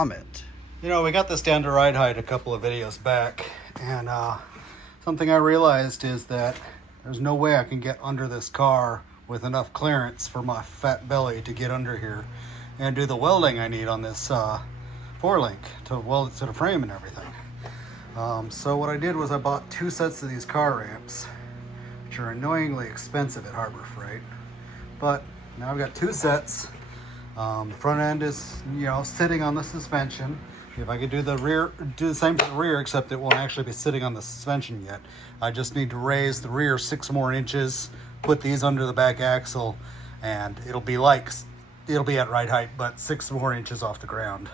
Comet. You know, we got this down to ride height a couple of videos back, and something I realized is that there's no way I can get under this car with enough clearance for my fat belly to get under here and do the welding I need on this four-link to weld it to the frame and everything. So what I did was I bought 2 sets of these car ramps, which are annoyingly expensive at Harbor Freight, but now I've got 2 sets. The front end is, you know, sitting on the suspension. If I could do the same for the rear, except it won't actually be sitting on the suspension yet. I just need to raise the rear 6 more inches, put these under the back axle, and it'll be at ride height, but 6 more inches off the ground.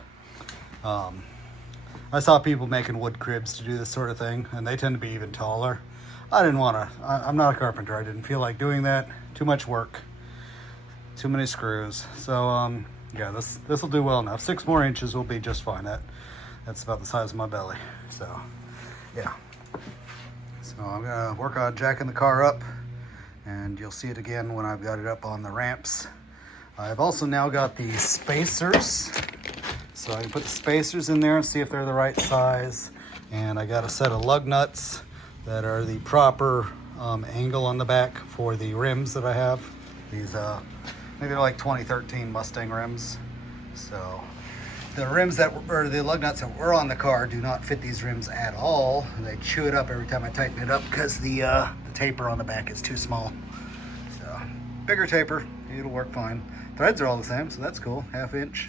I saw people making wood cribs to do this sort of thing, and they tend to be even taller. I didn't want to. I'm not a carpenter. I didn't feel like doing that. Too much work. Too many screws. So yeah, this will do well enough. 6 more inches will be just fine. That's about the size of my belly. So yeah. So I'm gonna work on jacking the car up, and you'll see it again when I've got it up on the ramps. I've also now got the spacers, so I can put the spacers in there and see if they're the right size. And I got a set of lug nuts that are the proper angle on the back for the rims that I have. These I think they're like 2013 Mustang rims. So the rims or the lug nuts that were on the car do not fit these rims at all. They chew it up every time I tighten it up because the taper on the back is too small. So bigger taper, it'll work fine. Threads are all the same, so that's cool. 1/2 inch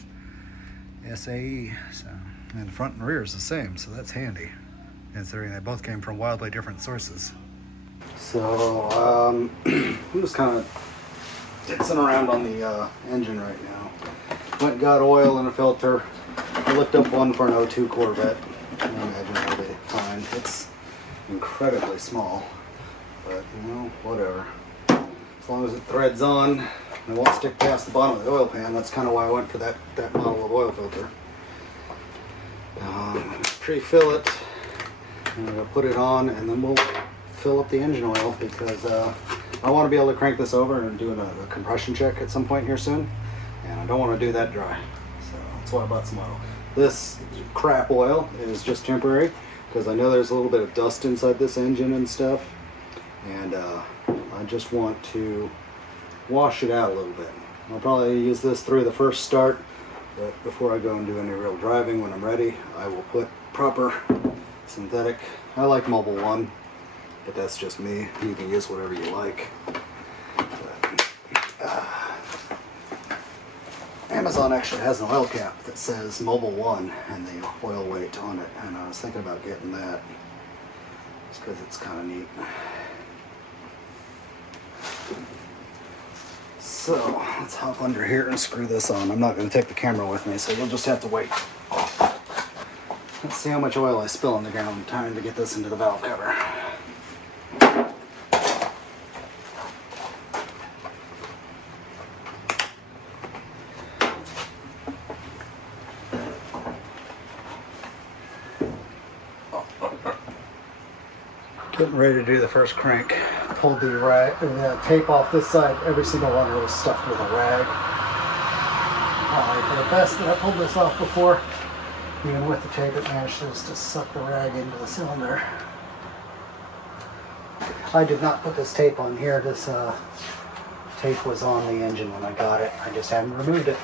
SAE. So, and the front and rear is the same, so that's handy, considering they both came from wildly different sources. So I'm just kind of ditzing around on the engine right now. Went and got oil and a filter. I looked up one for an 02 Corvette. I imagine it'll be fine. It's incredibly small, but you know, whatever. As long as it threads on, it won't stick past the bottom of the oil pan. That's kind of why I went for that model of oil filter. Pre-fill it, and I'm gonna put it on, and then we'll fill up the engine oil because I want to be able to crank this over and do a compression check at some point here soon, and I don't want to do that dry. So that's why I bought some oil. This crap oil is just temporary because I know there's a little bit of dust inside this engine and stuff, and I just want to wash it out a little bit. I'll probably use this through the first start, but before I go and do any real driving, when I'm ready, I will put proper synthetic. I like Mobile One, but that's just me. You can use whatever you like. But, Amazon actually has an oil cap that says Mobile One and the oil weight on it, and I was thinking about getting that just because it's kind of neat. So let's hop under here and screw this on. I'm not going to take the camera with me, so you'll just have to wait. Let's see how much oil I spill on the ground in time to get this into the valve cover. Getting ready to do the first crank. Pulled the tape off this side. Every single one was stuffed with a rag. For the best that I pulled this off before, even with the tape, it managed to suck the rag into the cylinder. I did not put this tape on here. This tape was on the engine when I got it. I just haven't removed it.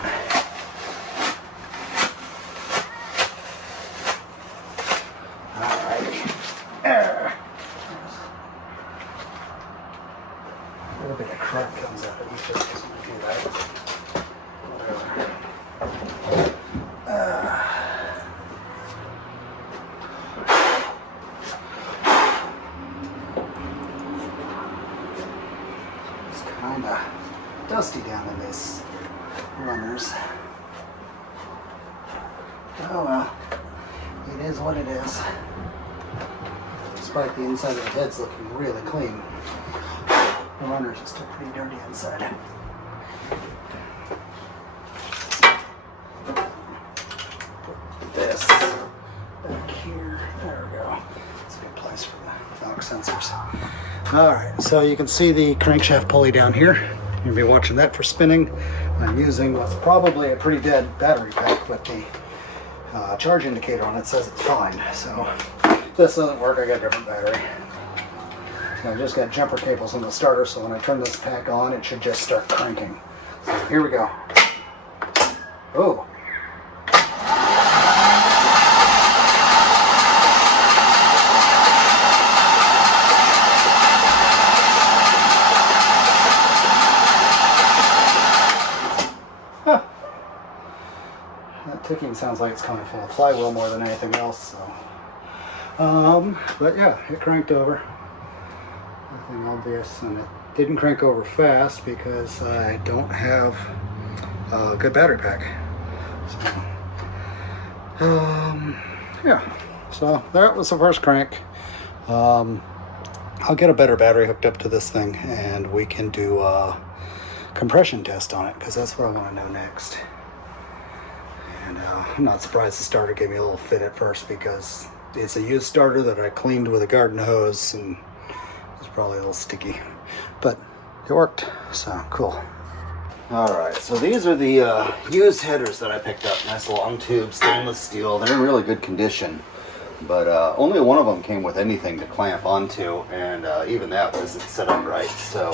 A little bit of crap comes out of each of these when I do that. Whatever. It's kind of dusty down in these runners. Oh well, it is what it is. Despite the inside of the head's looking really clean, the runners are still pretty dirty inside. Put this back here. There we go. It's a good place for the knock sensors. Alright, so you can see the crankshaft pulley down here. You're going to be watching that for spinning. I'm using what's probably a pretty dead battery pack, but the charge indicator on it says it's fine. So if this doesn't work, I got a different battery. So I just got jumper cables in the starter, so when I turn this pack on, it should just start cranking. So here we go. Oh. That ticking sounds like it's coming from the flywheel more than anything else. So, but yeah, it cranked over. Nothing obvious, and it didn't crank over fast because I don't have a good battery pack. So, yeah. So that was the first crank. I'll get a better battery hooked up to this thing, and we can do a compression test on it because that's what I want to do next. And I'm not surprised the starter gave me a little fit at first because it's a used starter that I cleaned with a garden hose, and it's probably a little sticky, but it worked, so cool. Alright, so these are the used headers that I picked up. Nice long tube, stainless steel. They're in really good condition, but only one of them came with anything to clamp onto, and even that wasn't set up right. So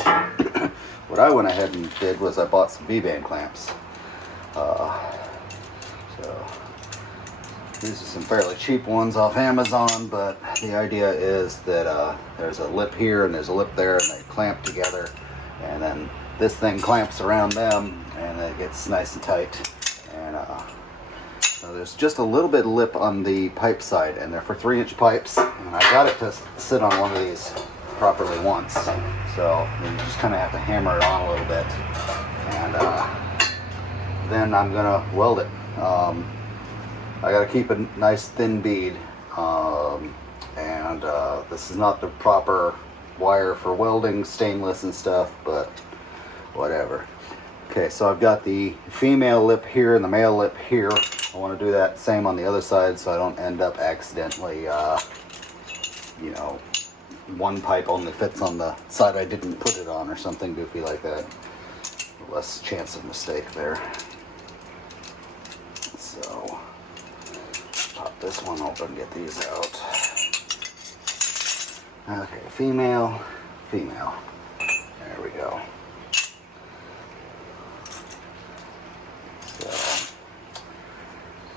what I went ahead and did was I bought some V-band clamps. So these are some fairly cheap ones off Amazon, but the idea is that there's a lip here and there's a lip there, and they clamp together, and then this thing clamps around them, and it gets nice and tight. And so there's just a little bit of lip on the pipe side, and they're for 3-inch pipes, and I got it to sit on one of these properly once. So you just kind of have to hammer it on a little bit, and then I'm gonna weld it. I gotta keep a nice thin bead, and this is not the proper wire for welding stainless and stuff, but whatever. Okay, so I've got the female lip here and the male lip here. I want to do that same on the other side so I don't end up accidentally, you know, one pipe only fits on the side I didn't put it on or something goofy like that. Less chance of mistake there. So pop this one open, get these out. Okay, female, female. There we go. So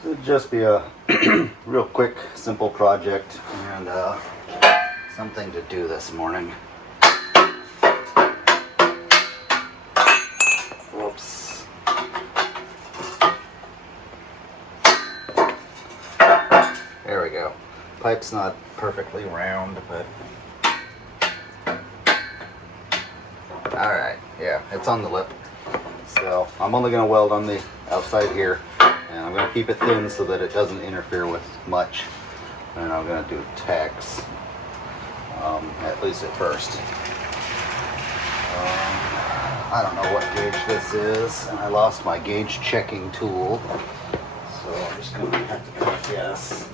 it'll just be a real quick, simple project, and something to do this morning. Whoops. There we go. Pipe's not perfectly round, but alright, yeah, it's on the lip. So I'm only going to weld on the outside here, and I'm going to keep it thin so that it doesn't interfere with much. And I'm going to do tacks, at least at first. I don't know what gauge this is, and I lost my gauge checking tool, so I'm just going to have to kind of guess.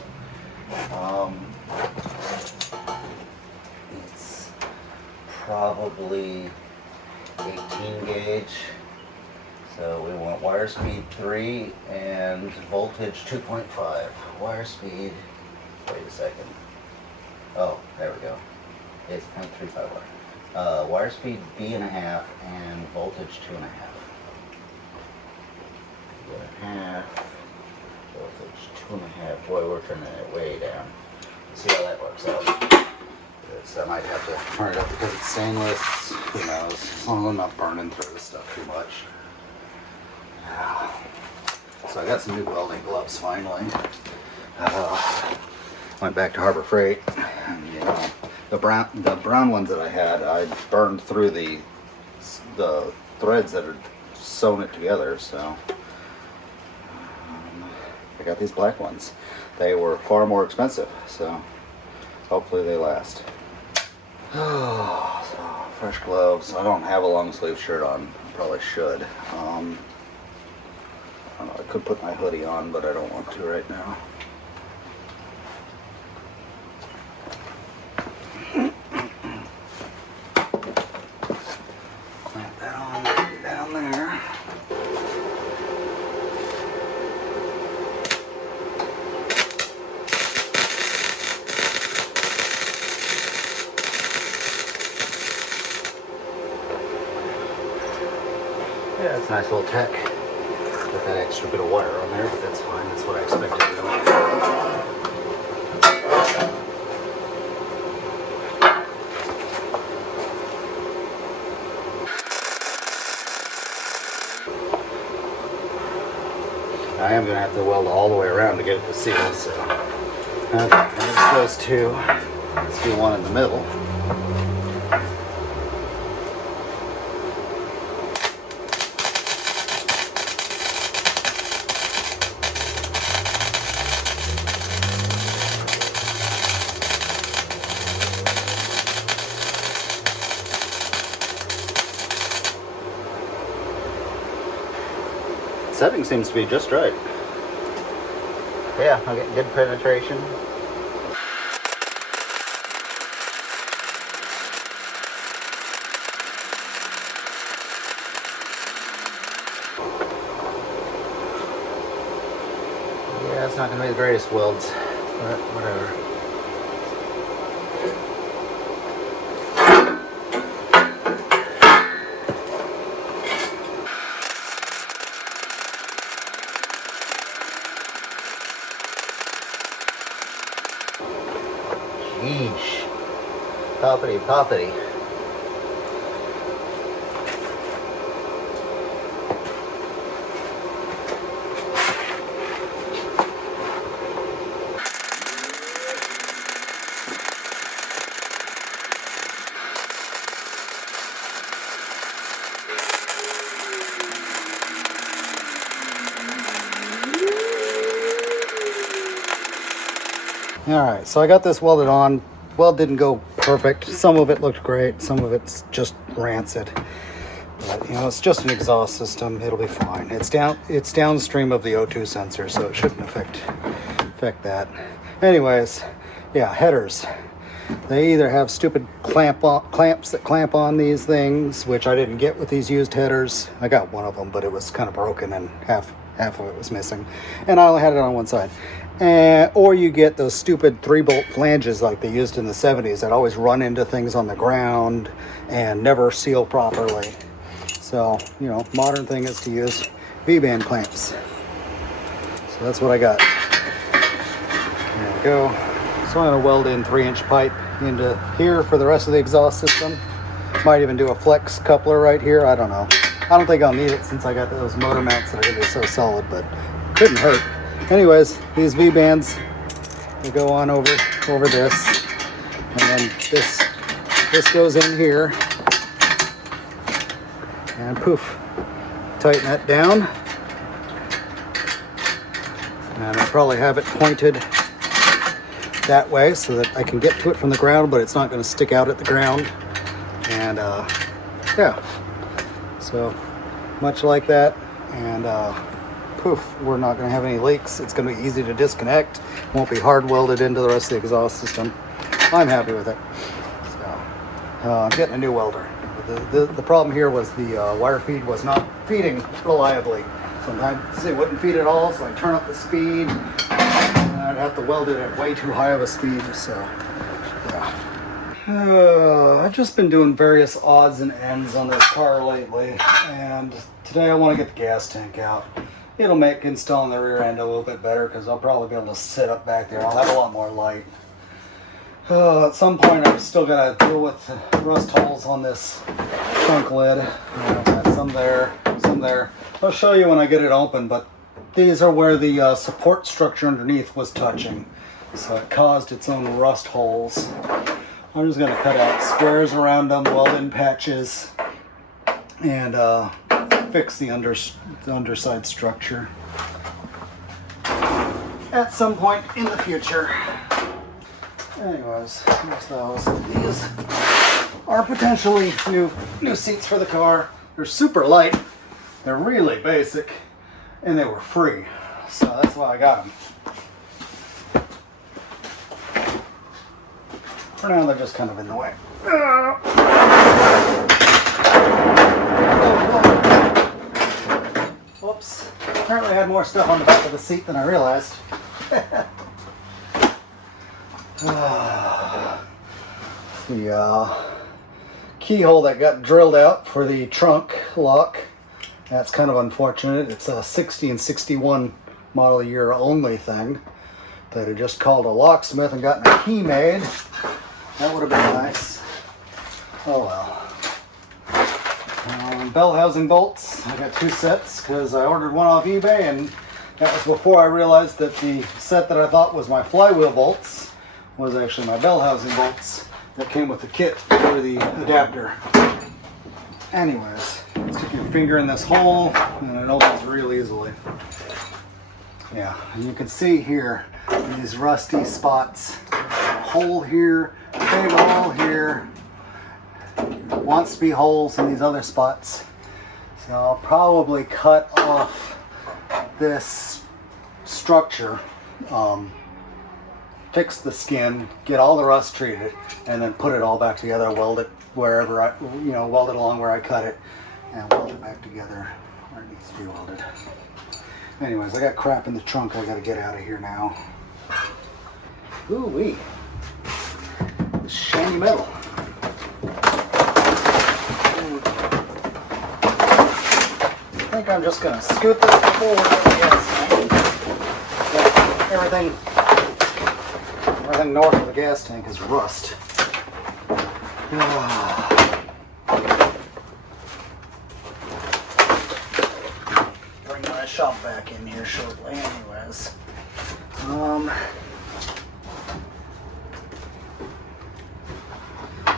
It's probably 18 gauge. So we want wire speed 3 and voltage 2.5. Wire speed, wait a second. Oh, there we go. It's 0.35 wire. Wire speed B.5 and voltage 2.5. 2.5, voltage 2.5. Boy, we're turning it way down. Let's see how that works out. I might have to turn it up because it's stainless. Who knows? As long as I'm not burning through this stuff too much. So I got some new welding gloves finally. Went back to Harbor Freight, and you know, the brown ones that I had, I burned through the threads that are sewn it together. So I got these black ones. They were far more expensive, so hopefully they last. So fresh gloves. I don't have a long sleeve shirt on. Probably should. I could put my hoodie on, but I don't want to right now. Clamp that on, get it down there. Yeah, it's a nice little tech. Got that extra bit of wire on there, but that's fine. That's what I expected to do. I am going to have to weld all the way around to get it to seal, so. Okay, there's those two. Let's do one in the middle. Setting seems to be just right. Yeah, I get good penetration. Yeah, it's not going to be the greatest welds, but whatever. Yeesh. Poppity poppity. Alright, so I got this welded on. Weld didn't go perfect. Some of it looked great, some of it's just rancid. But, you know, it's just an exhaust system. It'll be fine. It's downstream of the O2 sensor, so it shouldn't affect that. Anyways, yeah, headers. They either have stupid clamps that clamp on these things, which I didn't get with these used headers. I got one of them, but it was kind of broken and half of it was missing. And I only had it on one side. Or you get those stupid 3-bolt flanges like they used in the 70s that always run into things on the ground and never seal properly. So, you know, modern thing is to use V-band clamps. So that's what I got. There we go. So I'm going to weld in 3-inch pipe into here for the rest of the exhaust system. Might even do a flex coupler right here. I don't know. I don't think I'll need it since I got those motor mounts that are going to be so solid, but couldn't hurt. Anyways, these V-bands will go on over this, and then this goes in here, and poof, tighten that down, and I'll probably have it pointed that way so that I can get to it from the ground, but it's not going to stick out at the ground, and yeah, so much like that, and poof, we're not going to have any leaks. It's going to be easy to disconnect. Won't be hard welded into the rest of the exhaust system. I'm happy with it. So I'm getting a new welder. The problem here was the wire feed was not feeding reliably. Sometimes it wouldn't feed at all, so I'd turn up the speed and I'd have to weld it at way too high of a speed. So yeah. I've just been doing various odds and ends on this car lately, and today I want to get the gas tank out. It'll make installing the rear end a little bit better because I'll probably be able to sit up back there. I'll have a lot more light. At some point, I'm still going to deal with rust holes on this trunk lid. I've got some there, some there. I'll show you when I get it open, but these are where the support structure underneath was touching. So it caused its own rust holes. I'm just going to cut out squares around them, weld in patches, and fix the underside structure at some point in the future. Anyways, here's those. These are potentially new seats for the car. They're super light, they're really basic, and they were free, so that's why I got them. For now, they're just kind of in the way. Whoops. Apparently I had more stuff on the back of the seat than I realized. The keyhole that got drilled out for the trunk lock That's kind of unfortunate. It's a 60 and 61 model year only thing. That had just called a locksmith and gotten a key made. That would have been nice. Oh well. Bell housing bolts. I got 2 sets because I ordered one off eBay, and that was before I realized that the set that I thought was my flywheel bolts was actually my bell housing bolts that came with the kit for the adapter. Anyways, stick your finger in this hole and it opens real easily. Yeah, and you can see here these rusty spots. Hole here, big hole here. Wants to be holes in these other spots. So I'll probably cut off this structure, fix the skin, get all the rust treated, and then put it all back together, weld it wherever I, weld it along where I cut it, and weld it back together where it needs to be welded. Anyways, I got crap in the trunk I gotta get out of here now. Ooh-wee. Shiny metal. I think I'm just gonna scoot this forward. Everything north of the gas tank is rust. Bring my shop back in here shortly anyways.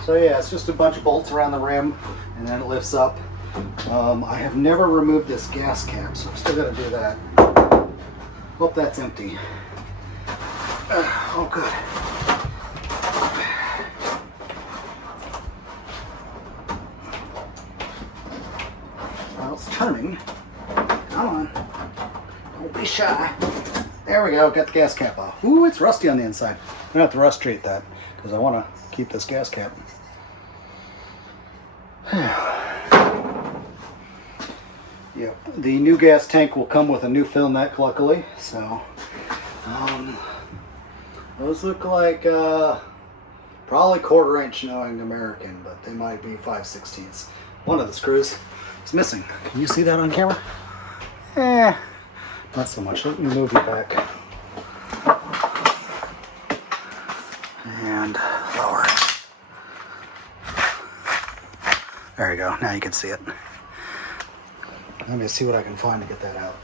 So yeah, it's just a bunch of bolts around the rim and then it lifts up. I have never removed this gas cap, so I'm still gonna do that. Hope that's empty. Oh good. Well, it's turning. Come on. Don't be shy. There we go, got the gas cap off. Ooh, it's rusty on the inside. I'm gonna have to rust treat that because I want to keep this gas cap. Yep, the new gas tank will come with a new fill neck, luckily. So, those look like probably 1/4 inch knowing American, but they might be 5/16. One of the screws is missing. Can you see that on camera? Not so much. Let me move you back. And lower. There you go. Now you can see it. Let me see what I can find to get that out.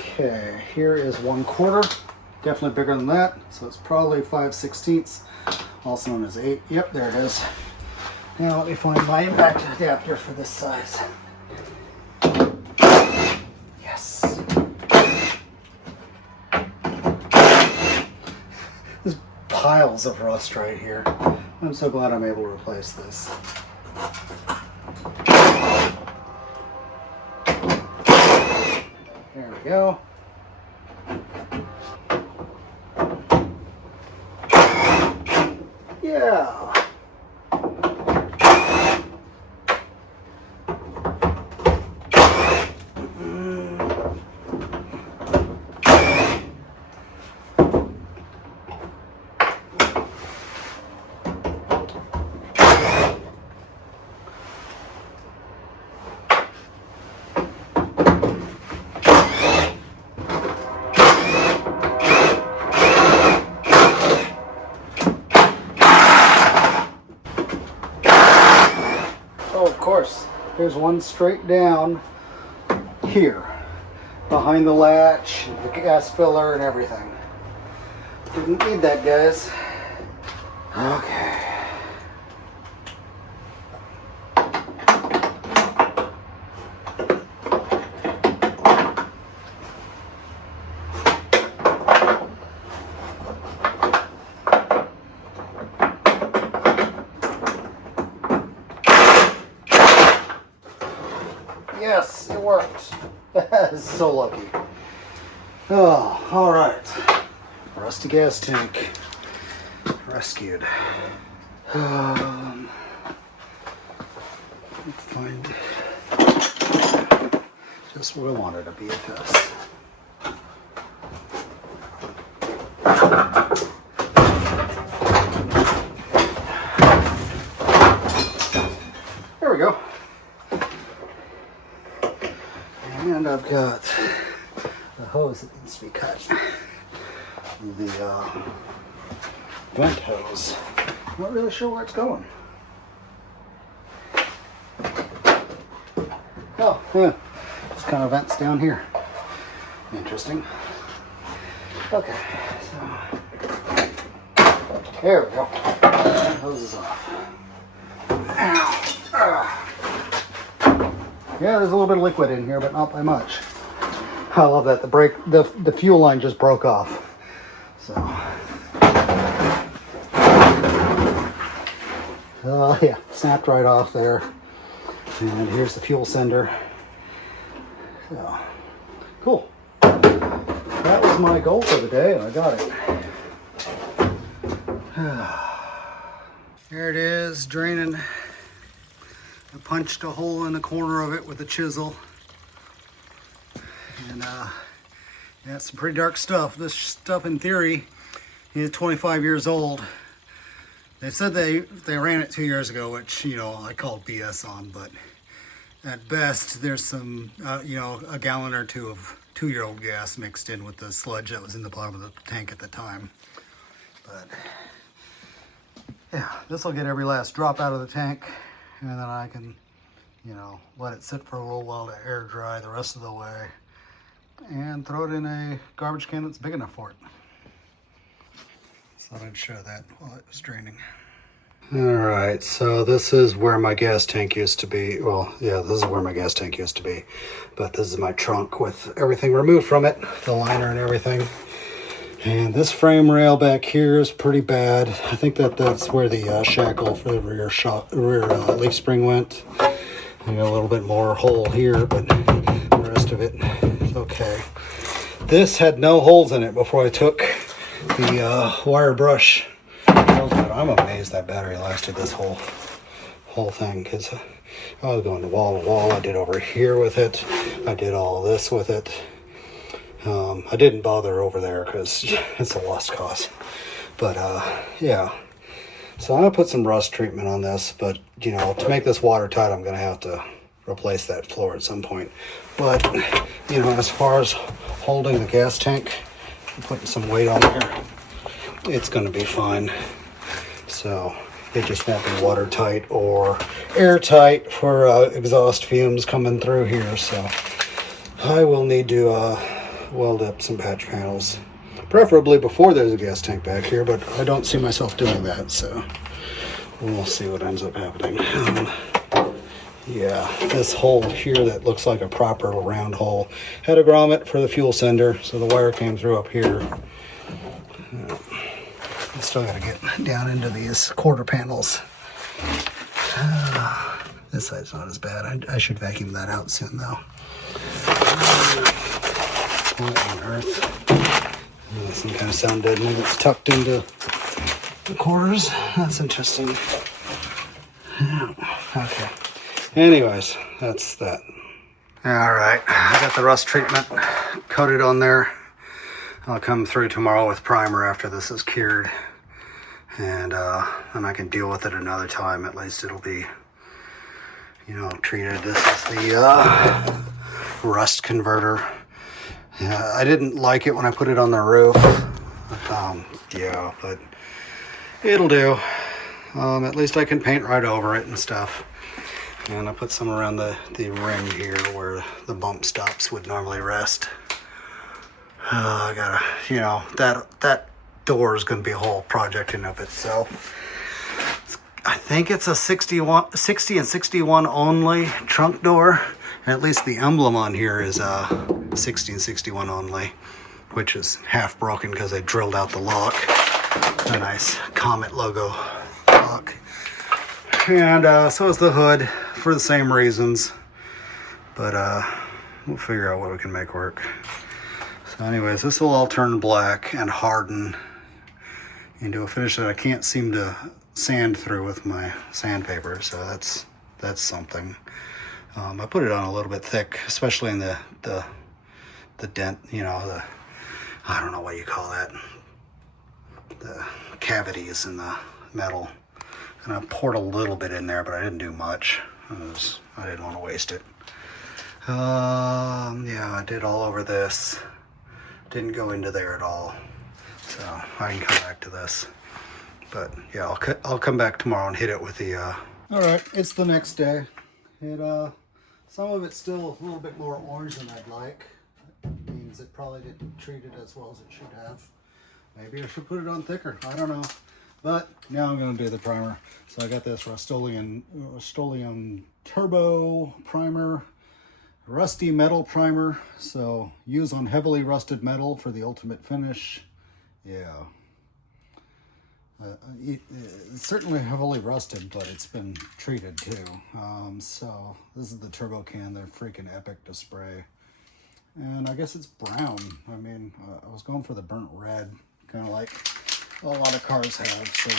Okay, here is 1/4. Definitely bigger than that. So it's probably 5/16, also known as 8. Yep, there it is. Now let me find my impact adapter for this size. Yes. There's piles of rust right here. I'm so glad I'm able to replace this. There we go. Yeah. There's one straight down here, behind the latch, the gas filler and everything. Didn't need that, guys. Okay. Yes, it worked. So lucky. Oh, all right. Rusty gas tank rescued. Find just where I wanted to be at this. There we go. I've got the hose that needs to be cut. The vent hose. I'm not really sure where it's going. Oh, yeah. It's kind of vents down here. Interesting. Okay, so there we go. Hose is off. Ow. Yeah, there's a little bit of liquid in here, but not by much. I love that. The fuel line just broke off. So, yeah, snapped right off there. And here's the fuel sender. So, cool. That was my goal for the day, and I got it. There it is, draining. I punched a hole in the corner of it with a chisel. And yeah, it's some pretty dark stuff. This stuff, in theory, is 25 years old. They said they ran it 2 years ago, which, you know, I called BS on, but at best, there's some, you know, a gallon or two of 2-year-old gas mixed in with the sludge that was in the bottom of the tank at the time. But yeah, this will get every last drop out of the tank, and then I can, you know, let it sit for a little while to air dry the rest of the way, and throw it in a garbage can that's big enough for it. So I thought I'd show that while it was draining. Alright, so this is where my gas tank used to be. Well, yeah, this is where my gas tank used to be. But this is my trunk with everything removed from it, the liner and everything. And this frame rail back here is pretty bad. I think that's where the shackle for the rear leaf spring went. I got a little bit more hole here, but the rest of it is okay. This had no holes in it before I took the wire brush. I'm amazed that battery lasted this whole thing, because I was going to wall to wall. I did over here with it. I did all this with it. I didn't bother over there because it's a lost cause. But yeah, so I'm gonna put some rust treatment on this. But you know, to make this watertight, I'm gonna have to replace that floor at some point. But you know, as far as holding the gas tank, I'm putting some weight on there, it's gonna be fine. So it just won't be watertight or airtight for exhaust fumes coming through here. So I will need to weld up some patch panels, preferably before there's a gas tank back here, but I don't see myself doing that, so we'll see what ends up happening. Yeah, this hole here that looks like a proper round hole had a grommet for the fuel sender, so the wire came through up here. I still got to get down into these quarter panels. This side's not as bad. I should vacuum that out soon, though. What on earth? Some kind of sound deadening that's tucked into the quarters. That's interesting. Okay. Anyways, that's that. All right, I got the rust treatment coated on there. I'll come through tomorrow with primer after this is cured, and I can deal with it another time. At least it'll be, you know, treated. This is the rust converter. Yeah, I didn't like it when I put it on the roof. Yeah, but it'll do. At least I can paint right over it and stuff. And I put some around the rim here where the bump stops would normally rest. I gotta, you know, that door is going to be a whole project in of itself. I think it's a 60 and 61 only trunk door. And at least the emblem on here is 60 and 61 only, which is half broken because I drilled out the lock. A nice Comet logo lock. And so is the hood for the same reasons. But we'll figure out what we can make work. So anyways, this will all turn black and harden into a finish that I can't seem to sand through with my sandpaper, so that's something. I put it on a little bit thick, especially in the dent, you know, I don't know what you call that, the cavities in the metal. And I poured a little bit in there, but I didn't do much. I didn't want to waste it. Yeah, I did all over this. Didn't go into there at all. So I can come back to this. But yeah, I'll come back tomorrow and hit it with the All right, it's the next day. Some of it's still a little bit more orange than I'd like. It means it probably didn't treat it as well as it should have. Maybe I should put it on thicker. I don't know. But now I'm going to do the primer. So I got this Rust-Oleum Turbo Primer, Rusty Metal Primer. So use on heavily rusted metal for the ultimate finish. Yeah. It's certainly heavily rusted, but it's been treated too. So this is the turbo can. They're freaking epic to spray. And I guess it's brown. I mean, I was going for the burnt red, kind of like a lot of cars have. So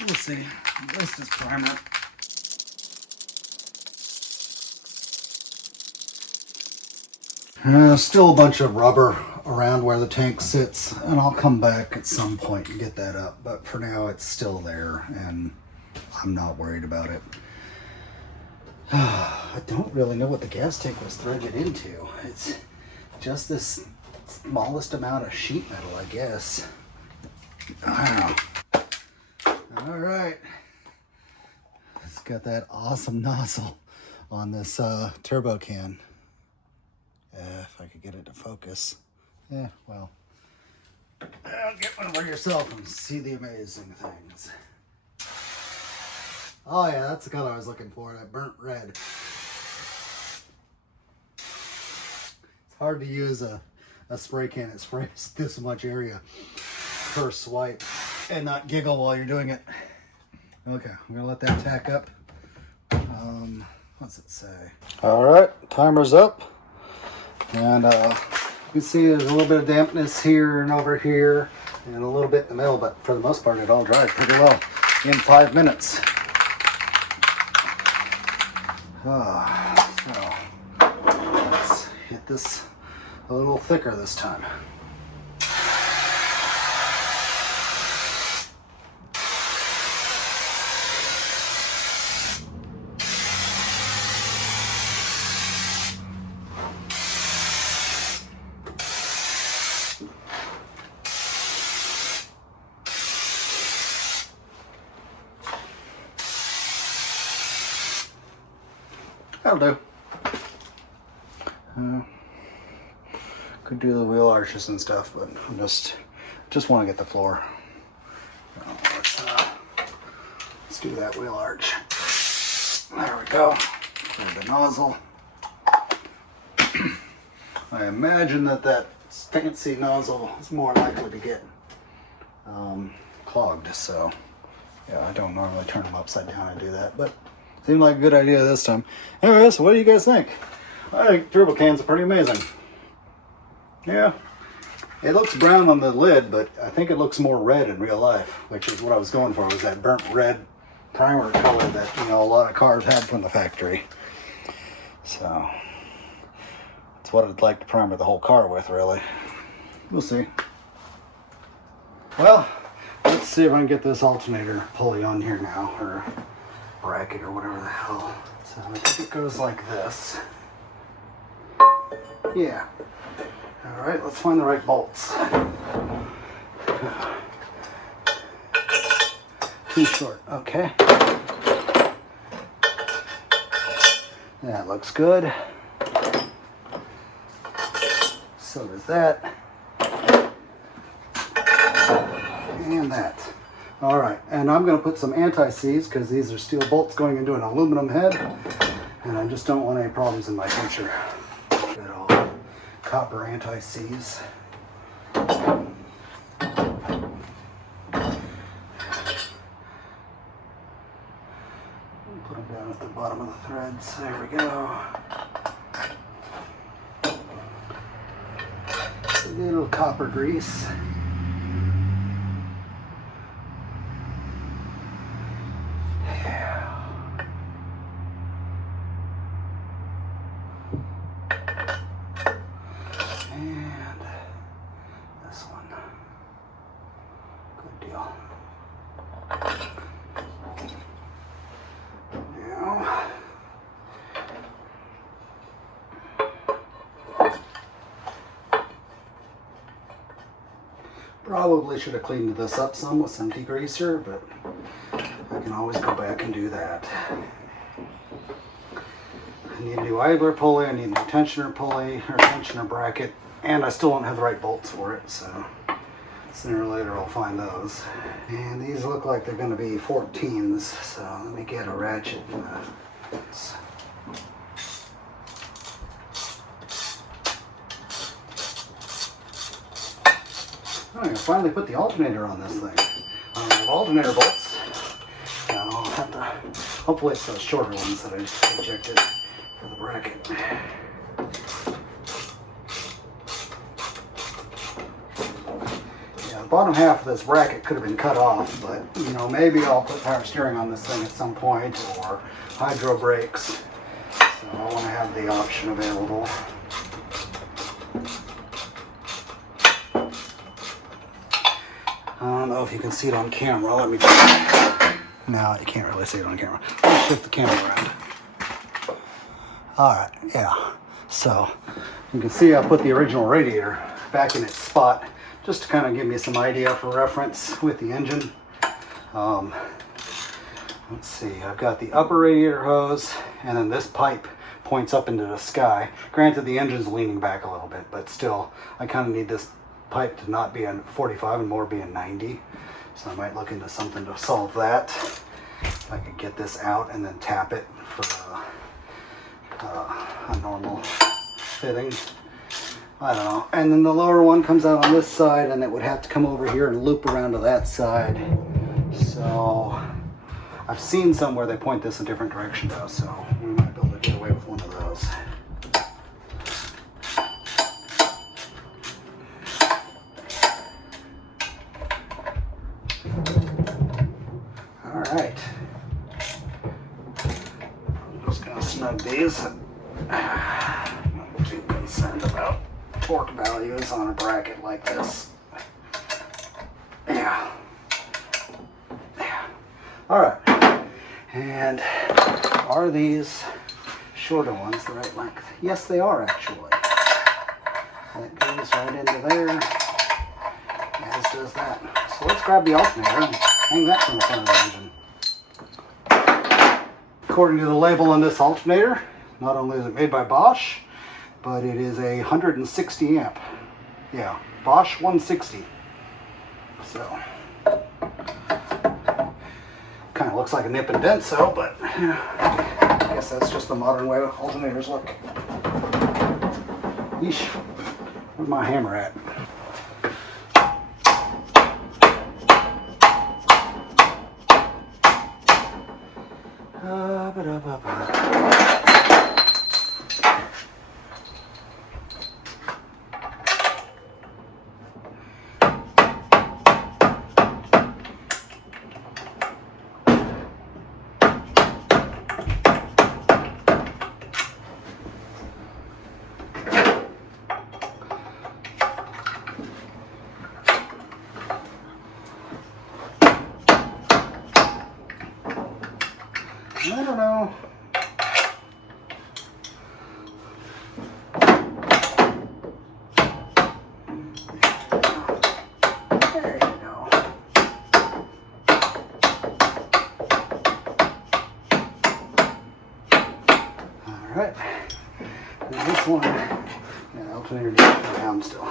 we'll see. At least it's primer. Still a bunch of rubber around where the tank sits, and I'll come back at some point and get that up. But for now, it's still there, and I'm not worried about it. I don't really know what the gas tank was threaded into. It's just this smallest amount of sheet metal, I guess. I don't know. All right. It's got that awesome nozzle on this turbo can. If I could get it to focus. Yeah, well. Get one for yourself and see the amazing things. Oh yeah, that's the color I was looking for, that burnt red. It's hard to use a spray can that sprays this much area per swipe and not giggle while you're doing it. Okay, I'm gonna let that tack up. What's it say? All right, timer's up. And you can see there's a little bit of dampness here and over here and a little bit in the middle, but for the most part it all dried pretty well in 5 minutes. So let's hit this a little thicker this time. That'll do. Could do the wheel arches and stuff, but I just want to get the floor. So let's do that wheel arch. There we go. Clear the nozzle. I imagine that fancy nozzle is more likely to get clogged, so yeah, I don't normally turn them upside down and do that, but seemed like a good idea this time. Anyway, so what do you guys think? I think turbo cans are pretty amazing. Yeah, it looks brown on the lid, but I think it looks more red in real life, which is what I was going for, was that burnt red primer color that, you know, a lot of cars had from the factory. So that's what I'd like to primer the whole car with, really. We'll see. Well, let's see if I can get this alternator pulley on here now, or bracket, or whatever the hell. So I think it goes like this. Yeah. All right, let's find the right bolts. Too short. Okay. That looks good. So does that. And that. All right, and I'm going to put some anti-seize because these are steel bolts going into an aluminum head, and I just don't want any problems in my future. Good old copper anti-seize. Put them down at the bottom of the threads. There we go. A little copper grease. Probably should have cleaned this up some with some degreaser, but I can always go back and do that. I need a new idler pulley, I need a new tensioner pulley, or tensioner bracket, and I still don't have the right bolts for it, so sooner or later I'll find those. And these look like they're going to be 14s, so let me get a ratchet. Oh, I can finally put the alternator on this thing. I have alternator bolts. Now I'll have to, hopefully it's those shorter ones that I just ejected for the bracket. Yeah, the bottom half of this bracket could have been cut off, but you know, maybe I'll put power steering on this thing at some point, or hydro brakes. So I want to have the option available. I don't know if you can see it on camera. Let me. No, you can't really see it on camera. Let me shift the camera around. Alright, yeah. So, you can see I put the original radiator back in its spot just to kind of give me some idea for reference with the engine. Let's see, I've got the upper radiator hose, and then this pipe points up into the sky. Granted, the engine's leaning back a little bit, but still, I kind of need this pipe to not be a 45 and more be a 90. So I might look into something to solve that. If I could get this out and then tap it for a normal fitting. I don't know. And then the lower one comes out on this side, and it would have to come over here and loop around to that side. So I've seen some where they point this a different direction though, so we might be able to get away with one of those. Alright. I'm just going to snug these. I'm not too concerned about torque values on a bracket like this. Yeah. Alright. And are these shorter ones the right length? Yes, they are actually. That goes right into there, as does that. So let's grab the alternator and hang that from the front of the engine. According to the label on this alternator, not only is it made by Bosch, but it is a 160 amp. Yeah, Bosch 160. So, kind of looks like a nip and dent, so, but yeah, I guess that's just the modern way alternators look. Yeesh, where's my hammer at? I don't know. There you go. All right. And this one, yeah, alternator needs to go down still.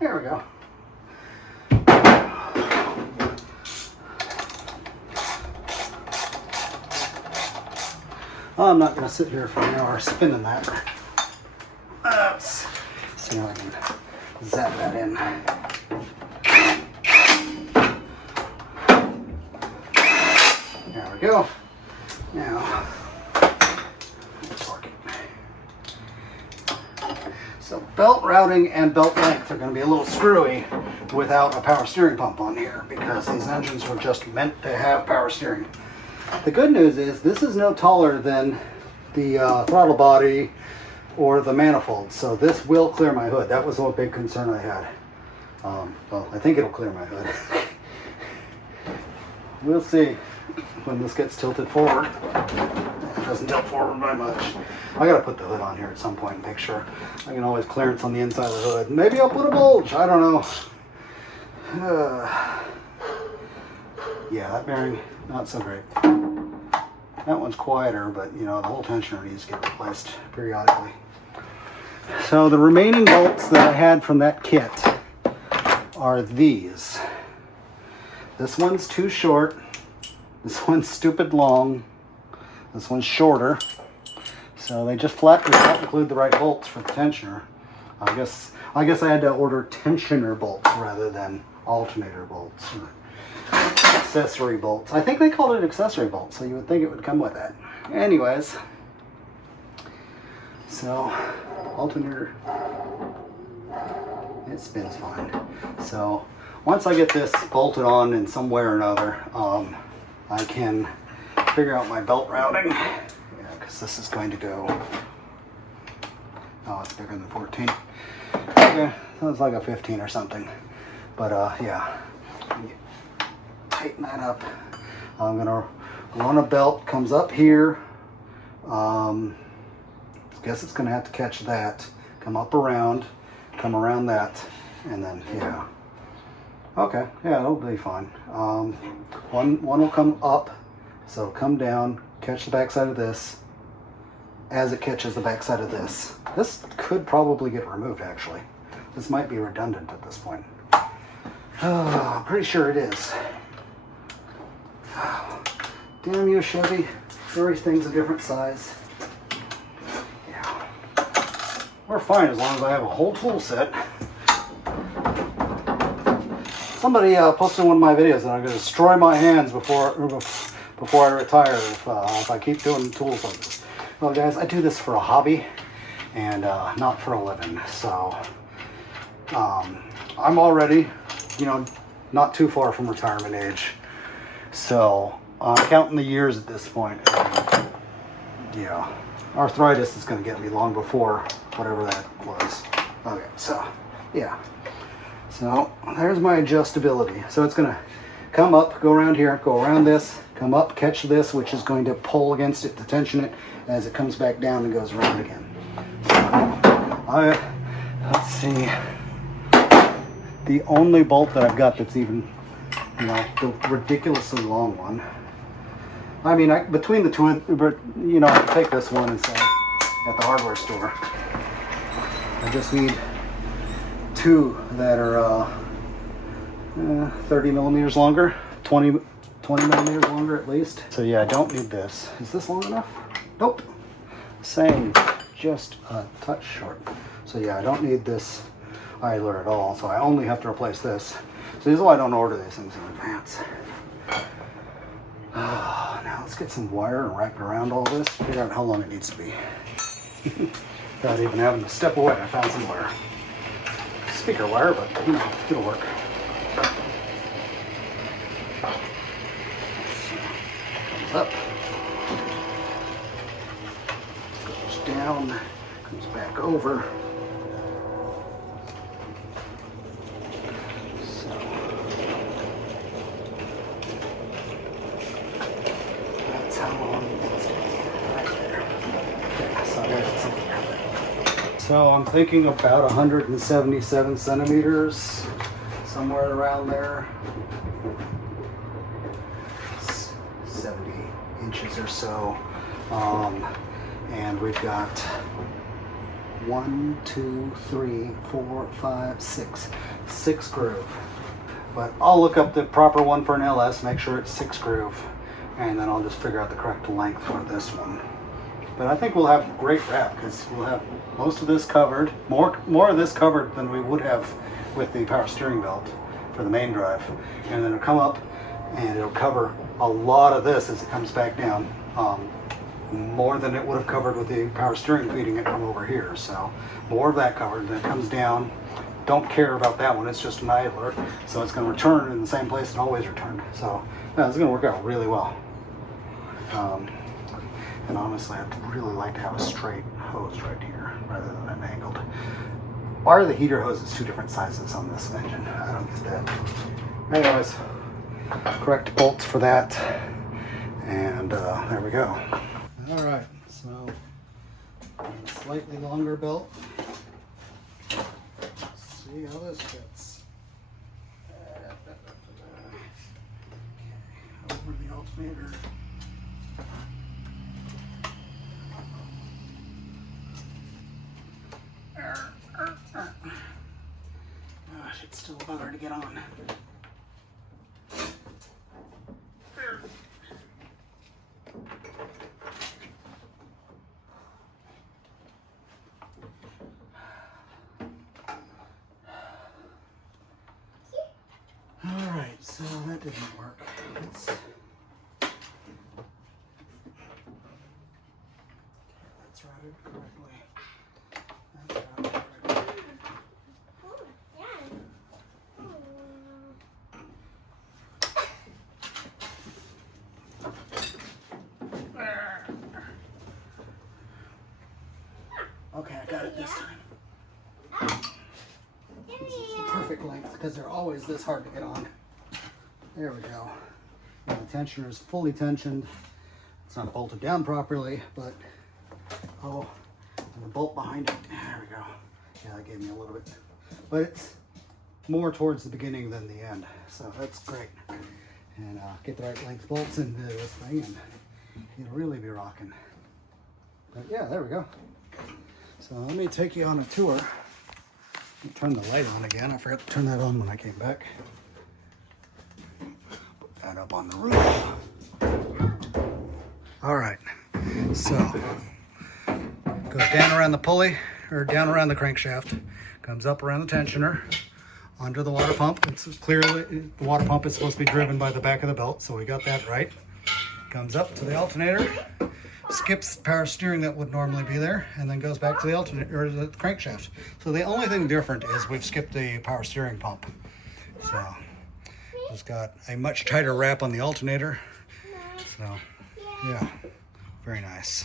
There we go. I'm not going to sit here for an hour spinning that. Let's see how I can zap that in. There we go. Now, torque it. So belt routing and belt length are going to be a little screwy without a power steering pump on here, because these engines were just meant to have power steering. The good news is this is no taller than the throttle body or the manifold, so this will clear my hood. That was a big concern I had. Well, I think it'll clear my hood. We'll see when this gets tilted forward. It doesn't tilt forward by much. I gotta put the hood on here at some point and make sure. I can always clearance on the inside of the hood. Maybe I'll put a bulge, I don't know. Yeah, that bearing, not so great. That one's quieter, but you know, the whole tensioner needs to get replaced periodically. So the remaining bolts that I had from that kit are these. This one's too short. This one's stupid long. This one's shorter. So they just flat did not include the right bolts for the tensioner. I guess I had to order tensioner bolts rather than alternator bolts. Accessory bolts. I think they called it accessory bolts, so you would think it would come with that. Anyways, so alternator, it spins fine. So once I get this bolted on in some way or another, I can figure out my belt routing. Yeah, because this is going to go, oh, it's bigger than 14. Okay, so it's like a 15 or something. But yeah, tighten that up. I'm gonna run a belt, comes up here. Guess it's gonna have to catch that, come up around, come around that, and then yeah. Okay, yeah, it'll be fine. One will come up, so come down, catch the backside of this as it catches the backside of this. This could probably get removed actually. This might be redundant at this point. I'm pretty sure it is. Damn you, Chevy. Everything's a different size. Yeah. We're fine as long as I have a whole tool set. Somebody posted in one of my videos that I'm going to destroy my hands before I retire if I keep doing tools like this. Well, guys, I do this for a hobby and not for a living. So I'm already, you know, not too far from retirement age. So I'm counting the years at this point. And, yeah, arthritis is going to get me long before whatever that was. Okay, so yeah. So there's my adjustability. So it's going to come up, go around here, go around this, come up, catch this, which is going to pull against it to tension it as it comes back down and goes around again. Let's see. The only bolt that I've got that's even, you know, the ridiculously long one. I mean, between the two, you know, I can take this one and say at the hardware store. I just need two that are 30 millimeters longer, 20 millimeters longer at least. So yeah, I don't need this. Is this long enough? Nope. Same, just a touch short. So yeah, I don't need this idler at all. So I only have to replace this. So this is why I don't order these things in advance. Now let's get some wire and wrap it around all this. Figure out how long it needs to be. Without even having to step away, I found some wire. Speaker wire, but you know, it'll work. Comes up, goes down, comes back over. So that's how long it needs to be right there. Okay, so I got something. So I'm thinking about 177 centimeters, somewhere around there. 70 inches or so. And we've got 1, 2, 3, 4, 5, 6 groove. But I'll look up the proper one for an LS, make sure it's 6 groove, and then I'll just figure out the correct length for this one. But I think we'll have great wrap because we'll have most of this covered, more of this covered than we would have with the power steering belt for the main drive. And then it'll come up and it'll cover a lot of this as it comes back down, more than it would have covered with the power steering feeding it from over here. So more of that covered, then it comes down. Don't care about that one, it's just an idler. So it's gonna return in the same place it always returned. So yeah, it's gonna work out really well. And honestly, I'd really like to have a straight hose right here rather than an angled. Why are the heater hoses two different sizes on this engine? I don't get that. Anyways, correct bolts for that. And there we go. All right, so slightly longer belt. Let's see how this fits. Okay, over the alternator. Gosh, it's still a bugger to get on. Alright, so that didn't work. Let's... that's routed correctly. That's routed correctly. Okay, I got it this time. This is the perfect length because they're always this hard to get on. There we go. And the tensioner is fully tensioned. It's not bolted down properly, but and the bolt behind it. There we go. Yeah, that gave me a little bit, but it's more towards the beginning than the end, so that's great. And get the right length bolts into this thing, and you'll really be rocking. But yeah, there we go. So let me take you on a tour. Turn the light on again. I forgot to turn that on when I came back. Put that up on the roof. All right, so goes down around the pulley, or down around the crankshaft, comes up around the tensioner, onto the water pump. It's clearly, the water pump is supposed to be driven by the back of the belt, so we got that right. Comes up to the alternator, skips power steering that would normally be there, and then goes back to the alternator, or the crankshaft. So the only thing different is we've skipped the power steering pump. So it's got a much tighter wrap on the alternator. So yeah, very nice.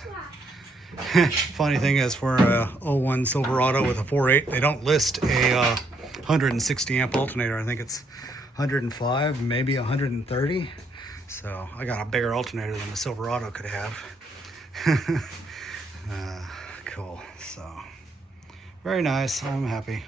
Funny thing is, for a 01 Silverado with a 4.8, they don't list a 160 amp alternator. I think it's 105, maybe 130. So I got a bigger alternator than the Silverado could have. Cool. So very nice. I'm happy.